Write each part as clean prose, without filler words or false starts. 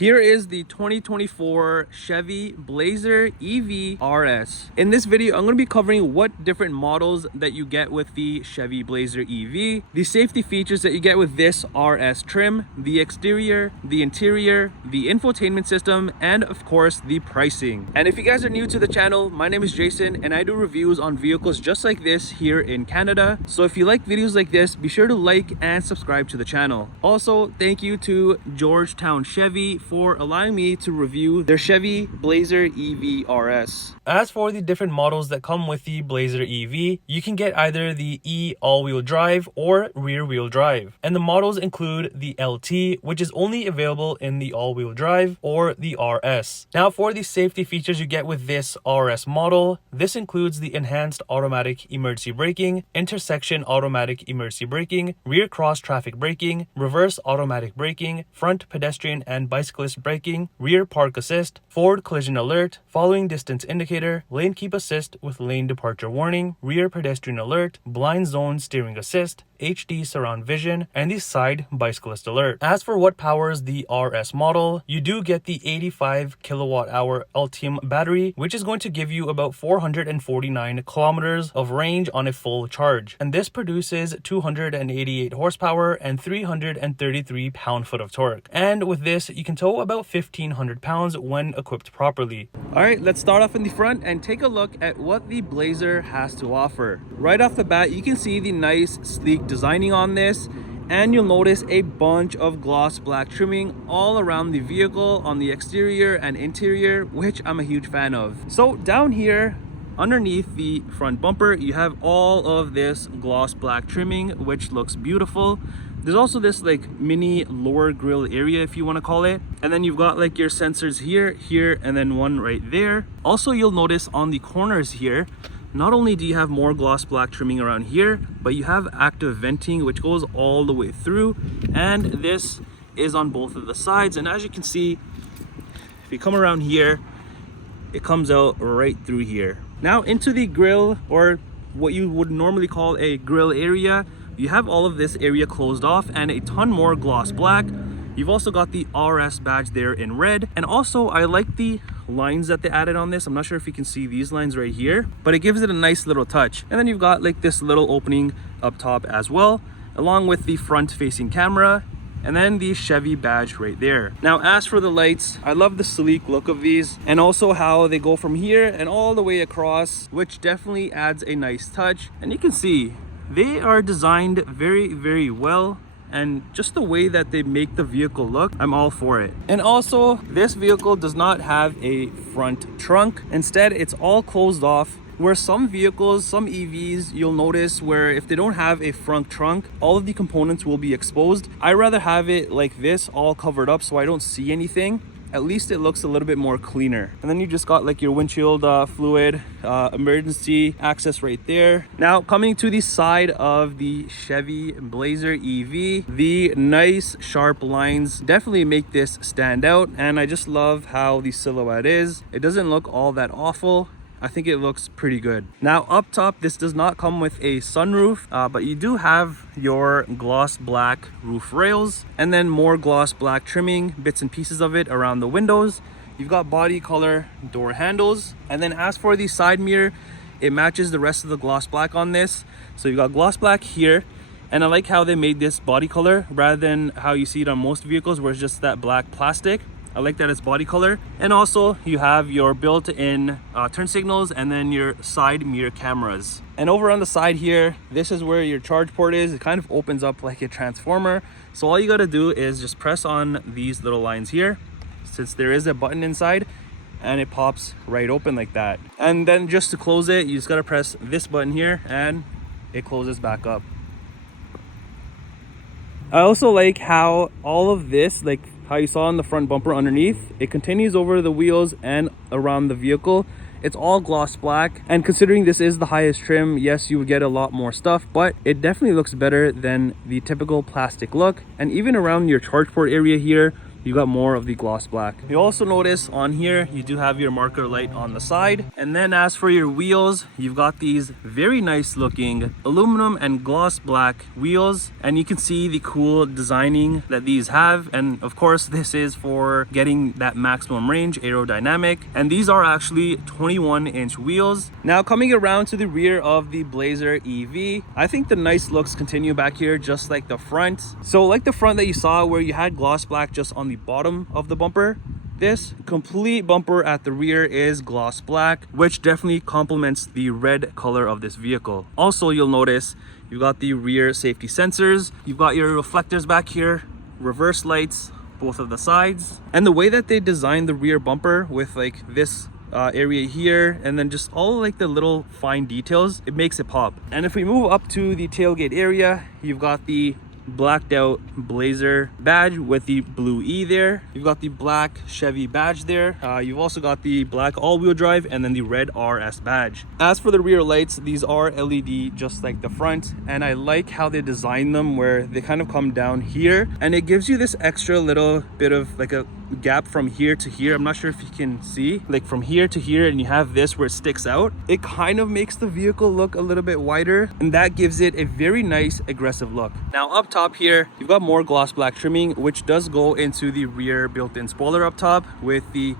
Here is the 2024 Chevy Blazer EV RS. In this video, I'm going to be covering what different models that you get with the Chevy Blazer EV, the safety features that you get with this RS trim, the exterior, the interior, the infotainment system, and of course, the pricing. And if you guys are new to the channel, my name is Jason and I do reviews on vehicles just like this here in Canada. So if you like videos like this, be sure to like and subscribe to the channel. Also, thank you to Georgetown Chevy for allowing me to review their Chevy Blazer EV RS. As for the different models that come with the Blazer EV, you can get either the E all-wheel drive or rear-wheel drive. And the models include the LT, which is only available in the all-wheel drive, or the RS. Now for the safety features you get with this RS model, this includes the enhanced automatic emergency braking, intersection automatic emergency braking, rear cross traffic braking, reverse automatic braking, front pedestrian and bicyclist braking, rear park assist, forward collision alert, following distance indicator, lane keep assist with lane departure warning, rear pedestrian alert, blind zone steering assist, HD surround vision, and the side bicyclist alert. As for what powers the RS model, you do get the 85 kilowatt hour Ultium battery, which is going to give you about 449 kilometers of range on a full charge. And this produces 288 horsepower and 333 pound-foot of torque. And with this, you can tow about 1,500 pounds when equipped properly. All right, let's start off in the front and take a look at what the Blazer has to offer. Right off the bat, you can see the nice, sleek designing on this, and you'll notice a bunch of gloss black trimming all around the vehicle on the exterior and interior, which I'm a huge fan of. So down here underneath the front bumper, you have all of this gloss black trimming, which looks beautiful. There's also this like mini lower grille area, if you want to call it, and then you've got like your sensors here, and then one right there. Also, you'll notice on the corners here, not only do you have more gloss black trimming around here, but you have active venting, which goes all the way through, and this is on both of the sides. And as you can see, if you come around here, it comes out right through here. Now into the grille, or what you would normally call a grille area, you have all of this area closed off and a ton more gloss black. You've also got the RS badge there in red. And also, I like the lines that they added on this. I'm not sure if you can see these lines right here, but it gives it a nice little touch. And then you've got like this little opening up top as well, along with the front facing camera, and then the Chevy badge right there. Now, as for the lights, I love the sleek look of these, and also how they go from here and all the way across, which definitely adds a nice touch. And you can see they are designed very, very well. And just the way that they make the vehicle look, I'm all for it. And also, this vehicle does not have a front trunk. Instead, it's all closed off. Where some vehicles, some EVs, you'll notice where if they don't have a front trunk, all of the components will be exposed. I rather have it like this, all covered up, so I don't see anything. At least it looks a little bit more cleaner. And then you just got like your windshield fluid, emergency access right there. Now coming to the side of the Chevy Blazer EV, the nice sharp lines definitely make this stand out. And I just love how the silhouette is. It doesn't look all that awful. I think it looks pretty good. Now up top, this does not come with a sunroof, but you do have your gloss black roof rails, and then more gloss black trimming, bits and pieces of it around the windows. You've got body color door handles, and then as for the side mirror, it matches the rest of the gloss black on this. So you've got gloss black here, and I like how they made this body color rather than how you see it on most vehicles where it's just that black plastic. I like that it's body color. And also you have your built-in turn signals and then your side mirror cameras. And over on the side here, this is where your charge port is. It kind of opens up like a transformer. So all you gotta do is just press on these little lines here, since there is a button inside, and it pops right open like that. And then just to close it, you just gotta press this button here and it closes back up. I also like how all of this, like how you saw on the front bumper underneath, it continues over the wheels and around the vehicle. It's all gloss black, and considering this is the highest trim, yes, you would get a lot more stuff, but it definitely looks better than the typical plastic look. And even around your charge port area here, you got more of the gloss black. You also notice on here, you do have your marker light on the side. And then as for your wheels, you've got these very nice looking aluminum and gloss black wheels. And you can see the cool designing that these have. And of course, this is for getting that maximum range, aerodynamic. And these are actually 21-inch wheels. Now coming around to the rear of the Blazer EV, I think the nice looks continue back here, just like the front. So like the front that you saw where you had gloss black just on the bottom of the bumper, this complete bumper at the rear is gloss black, which definitely complements the red color of this vehicle. Also, you'll notice you've got the rear safety sensors, you've got your reflectors back here, reverse lights, both of the sides. And the way that they designed the rear bumper with like this area here, and then just all like the little fine details, it makes it pop. And if we move up to the tailgate area, you've got the blacked out Blazer badge with the blue E there. You've got the black Chevy badge there. You've also got the black all-wheel drive and then the red RS badge. As for the rear lights, these are LED just like the front, and I like how they design them where they kind of come down here and it gives you this extra little bit of like a gap from here to here. I'm not sure if you can see, like from here to here, and you have this where it sticks out. It kind of makes the vehicle look a little bit wider, and that gives it a very nice aggressive look. Now up top here, you've got more gloss black trimming, which does go into the rear built-in spoiler up top with the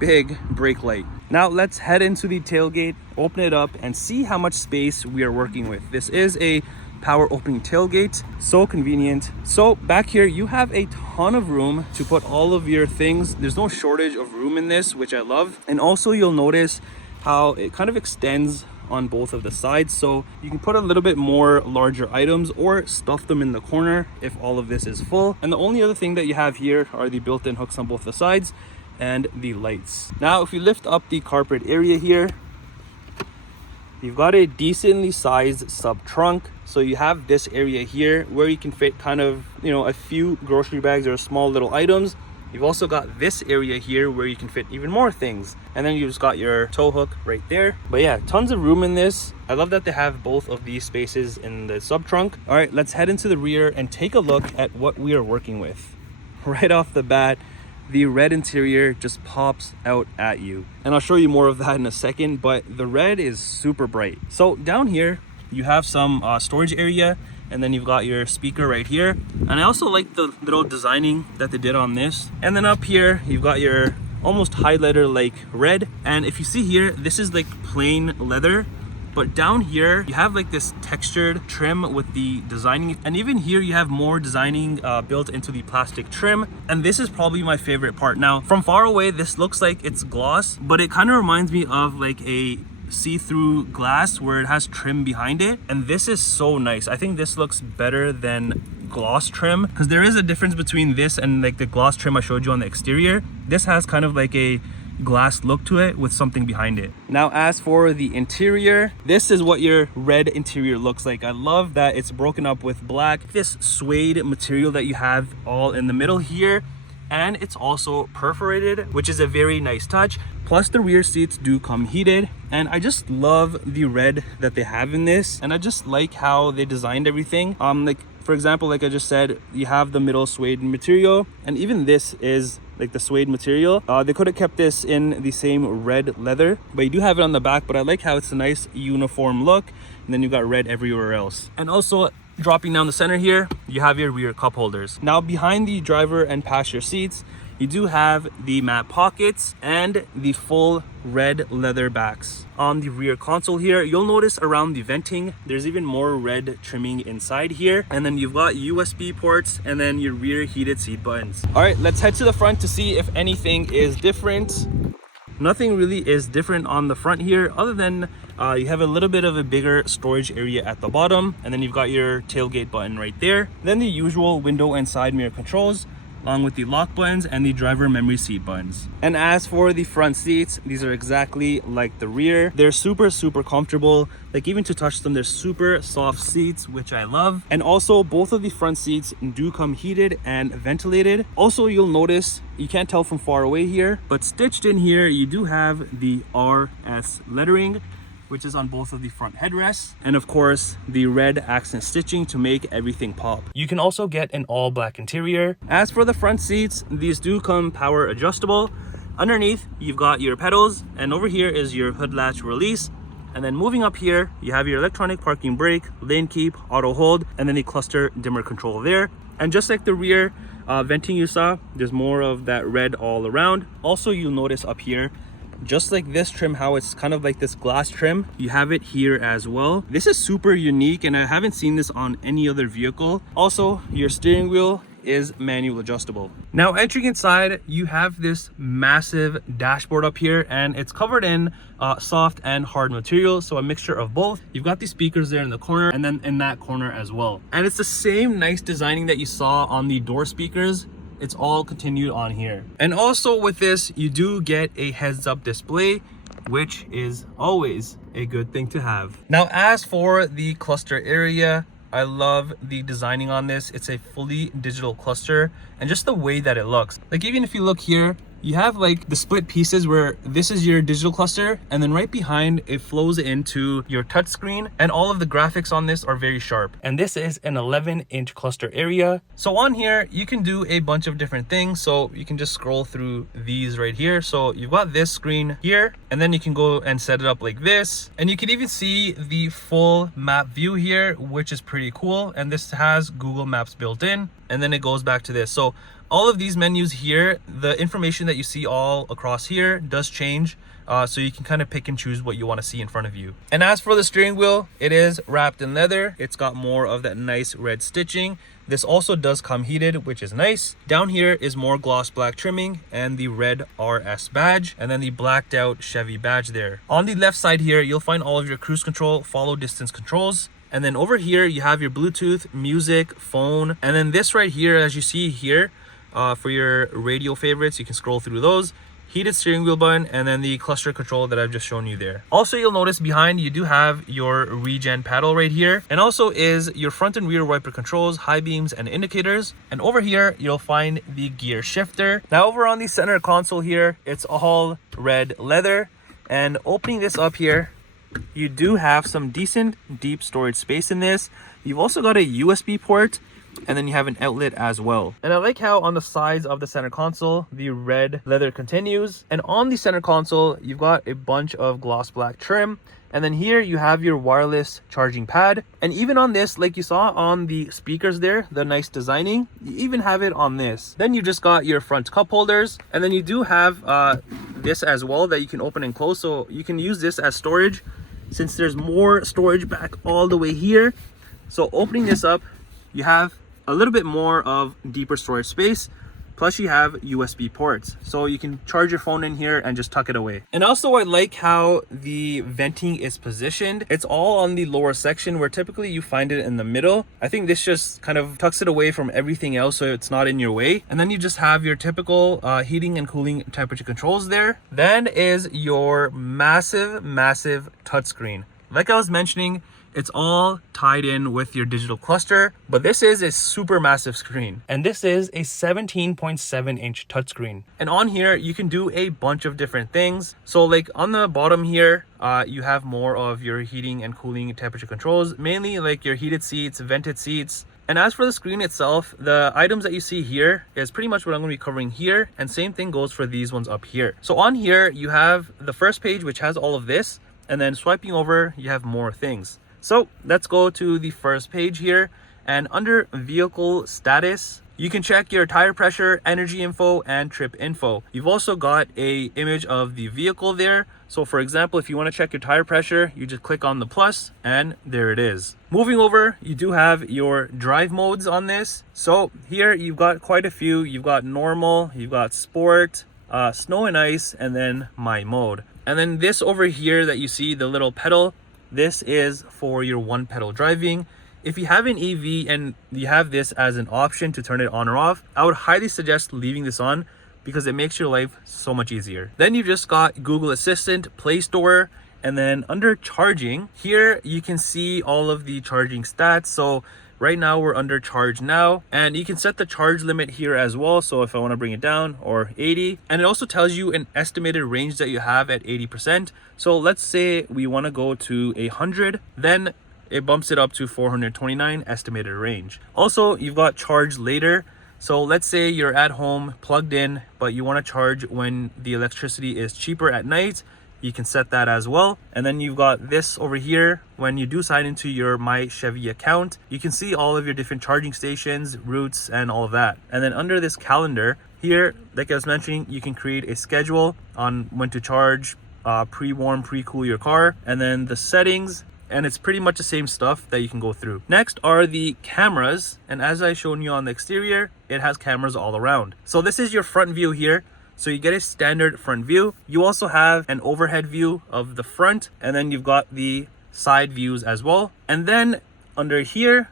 big brake light. Now let's head into the tailgate, open it up, and see how much space we are working with. This is a power opening tailgate, so convenient. So back here you have a ton of room to put all of your things. There's no shortage of room in this, which I love. And also you'll notice how it kind of extends on both of the sides, so you can put a little bit more larger items or stuff them in the corner if all of this is full. And the only other thing that you have here are the built-in hooks on both the sides and the lights. Now if you lift up the carpet area here, you've got a decently sized sub trunk. So you have this area here where you can fit kind of, you know, a few grocery bags or small little items. You've also got this area here where you can fit even more things. And then you've just got your tow hook right there. But yeah, tons of room in this. I love that they have both of these spaces in the sub trunk. All right, let's head into the rear and take a look at what we are working with. Right off the bat, the red interior just pops out at you. And I'll show you more of that in a second, but the red is super bright. So down here, you have some storage area, and then you've got your speaker right here. And I also like the little designing that they did on this. And then up here, you've got your almost highlighter like red. And if you see here, this is like plain leather. But down here, you have like this textured trim with the designing. And even here, you have more designing built into the plastic trim. And this is probably my favorite part. Now, from far away, this looks like it's gloss, but it kind of reminds me of like a see-through glass where it has trim behind it. And this is so nice. I think this looks better than gloss trim, because there is a difference between this and like the gloss trim I showed you on the exterior. This has kind of like a glass look to it with something behind it. Now as for the interior, this is what your red interior looks like. I love that it's broken up with black, this suede material that you have all in the middle here, and it's also perforated, which is a very nice touch. Plus the rear seats do come heated, and I just love the red that they have in this, and I just like how they designed everything. Like for example, like I just said, you have the middle suede material, and even this is like the suede material. They could have kept this in the same red leather, but you do have it on the back. But I like how it's a nice uniform look, and then you got red everywhere else. And also dropping down the center here, you have your rear cup holders. Now behind the driver and passenger seats, you do have the matte pockets and the full red leather backs. On the rear console here, you'll notice around the venting, there's even more red trimming inside here. And then you've got USB ports and then your rear heated seat buttons. All right, let's head to the front to see if anything is different. Nothing really is different on the front here, other than you have a little bit of a bigger storage area at the bottom, and then you've got your tailgate button right there. Then the usual window and side mirror controls, along with the lock buttons and the driver memory seat buttons. And as for the front seats, these are exactly like the rear. They're super comfortable. Like even to touch them, they're super soft seats, which I love. And also both of the front seats do come heated and ventilated. Also, you'll notice, you can't tell from far away here, but stitched in here, you do have the RS lettering. which is on both of the front headrests. And of course, the red accent stitching to make everything pop. You can also get an all black interior. As for the front seats, these do come power adjustable. Underneath, you've got your pedals, and over here is your hood latch release. And then moving up here, you have your electronic parking brake, lane keep, auto hold, and then the cluster dimmer control there. And just like the rear venting you saw, there's more of that red all around. Also, you'll notice up here, just like this trim, how it's kind of like this glass trim, you have it here as well. This is super unique and I haven't seen this on any other vehicle. Also, your steering wheel is manual adjustable. Now entering inside, you have this massive dashboard up here, and it's covered in soft and hard material, so a mixture of both. You've got these speakers there in the corner and then in that corner as well. And it's the same nice designing that you saw on the door speakers. It's all continued on here. And also with this, you do get a heads-up display, which is always a good thing to have. Now as for the cluster area, I love the designing on this. It's a fully digital cluster, and just the way that it looks. Like even if you look here, you have like the split pieces where this is your digital cluster, and then right behind it flows into your touchscreen, and all of the graphics on this are very sharp. And this is an 11-inch cluster area. So on here, you can do a bunch of different things. So you can just scroll through these right here. So you've got this screen here, and then you can go and set it up like this. And you can even see the full map view here, which is pretty cool. And this has Google Maps built in, and then it goes back to this. So all of these menus here, the information that you see all across here does change. So you can kind of pick and choose what you want to see in front of you. And as for the steering wheel, it is wrapped in leather. It's got more of that nice red stitching. This also does come heated, which is nice. Down here is more gloss black trimming and the red RS badge, and then the blacked out Chevy badge there. On the left side here, you'll find all of your cruise control, follow distance controls. And then over here, you have your Bluetooth, music, phone. And then this right here, as you see here, for your radio favorites, you can scroll through those. Heated steering wheel button, and then the cluster control that I've just shown you there. Also, you'll notice behind you do have your regen paddle right here, and also is your front and rear wiper controls, high beams and indicators. And over here you'll find the gear shifter. Now over on the center console here, it's all red leather, and opening this up here, you do have some decent deep storage space in this. You've also got a USB port, and then you have an outlet as well. And I like how on the sides of the center console, the red leather continues. And on the center console, you've got a bunch of gloss black trim. And then here you have your wireless charging pad. And even on this, like you saw on the speakers there, the nice designing, you even have it on this. Then you just got your front cup holders. And then you do have this as well that you can open and close. So you can use this as storage, since there's more storage back all the way here. So opening this up, you have a little bit more of deeper storage space, plus you have USB ports, so you can charge your phone in here and just tuck it away. And also I like how the venting is positioned. It's all on the lower section where typically you find it in the middle. I think this just kind of tucks it away from everything else so it's not in your way. And then you just have your typical heating and cooling temperature controls there. Then is your massive touchscreen. Like I was mentioning, it's all tied in with your digital cluster, but this is a super massive screen, and this is a 17.7-inch touchscreen. And on here, you can do a bunch of different things. So like on the bottom here, you have more of your heating and cooling temperature controls, mainly like your heated seats, vented seats. And as for the screen itself, the items that you see here is pretty much what I'm going to be covering here, and same thing goes for these ones up here. So on here, you have the first page, which has all of this, and then swiping over, you have more things. So let's go to the first page here, and under vehicle status, you can check your tire pressure, energy info, and trip info. You've also got a image of the vehicle there. So for example, if you want to check your tire pressure, you just click on the plus and there it is. Moving over, you do have your drive modes on this. So here you've got quite a few. You've got normal, you've got sport, snow and ice, and then my mode. And then this over here that you see, the little pedal, this is for your one pedal driving. If you have an EV and you have this as an option to turn it on or off, I would highly suggest leaving this on because it makes your life so much easier. Then you've just got Google Assistant, Play Store, and then under charging, here you can see all of the charging stats. So Right now we're under charge now, and you can set the charge limit here as well. So if I want to bring it down, or 80, and it also tells you an estimated range that you have at 80%. So let's say we want to go to 100, then it bumps it up to 429 estimated range. Also, you've got charge later. So let's say you're at home plugged in, but you want to charge when the electricity is cheaper at night. You can set that as well. And then you've got this over here. When you do sign into your My Chevy account, you can see all of your different charging stations, routes, and all of that. And then under this calendar here, like I was mentioning, you can create a schedule on when to charge, pre-warm, pre-cool your car, and then the settings. And it's pretty much the same stuff that you can go through. Next are the cameras. And as I shown you on the exterior, it has cameras all around. So this is your front view here. So you get a standard front view. You also have an overhead view of the front, and then you've got the side views as well. And then under here,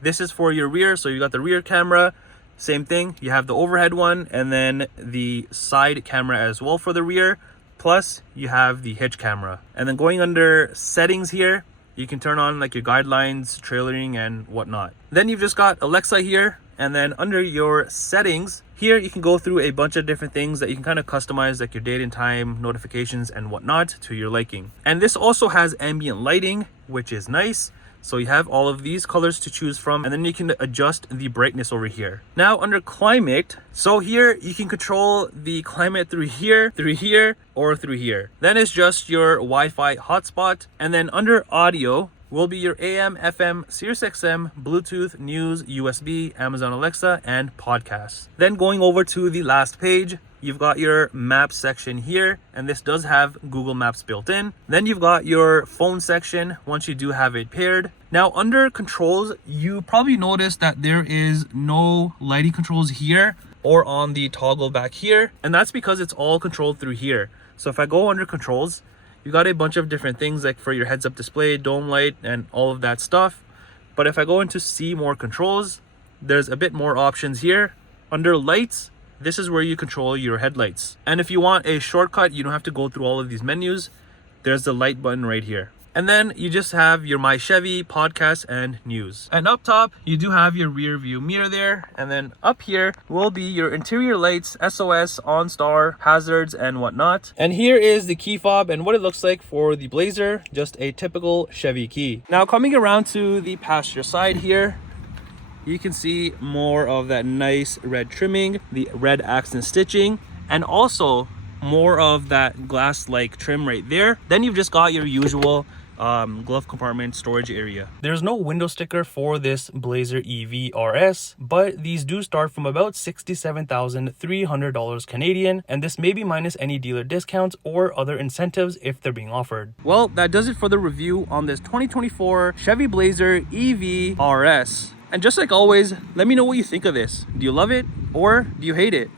this is for your rear. So you got the rear camera, same thing. You have the overhead one, and then the side camera as well for the rear. Plus you have the hitch camera. And then going under settings here, you can turn on like your guidelines, trailering, and whatnot. Then you've just got Alexa here. And then under your settings, here you can go through a bunch of different things that you can kind of customize, like your date and time, notifications, and whatnot to your liking. And this also has ambient lighting, which is nice. So you have all of these colors to choose from, and then you can adjust the brightness over here. Now under climate, so here you can control the climate through here, or through here. Then it's just your Wi-Fi hotspot. And then under audio will be your AM, FM, Sirius XM, Bluetooth, news, USB, Amazon Alexa, and podcasts. Then going over to the last page, you've got your maps section here, and this does have Google Maps built in. Then you've got your phone section once you do have it paired. Now under controls, you probably noticed that there is no lighting controls here or on the toggle back here, and that's because it's all controlled through here. So if I go under controls, you got a bunch of different things like for your heads-up display, dome light, and all of that stuff. But if I go into see more controls, there's a bit more options here. Under lights, this is where you control your headlights. And if you want a shortcut, you don't have to go through all of these menus. There's the light button right here. And then you just have your My Chevy, podcast, and news. And up top, you do have your rear view mirror there. And then up here will be your interior lights, SOS, OnStar, hazards, and whatnot. And here is the key fob and what it looks like for the Blazer, just a typical Chevy key. Now coming around to the passenger side here, you can see more of that nice red trimming, the red accent stitching, and also more of that glass-like trim right there. Then you've just got your usual glove compartment storage area. There's no window sticker for this Blazer EV RS, but these do start from about $67,300 Canadian, and this may be minus any dealer discounts or other incentives if they're being offered. Well, that does it for the review on this 2024 Chevy Blazer EV RS. And just like always, let me know what you think of this. Do you love it or do you hate it?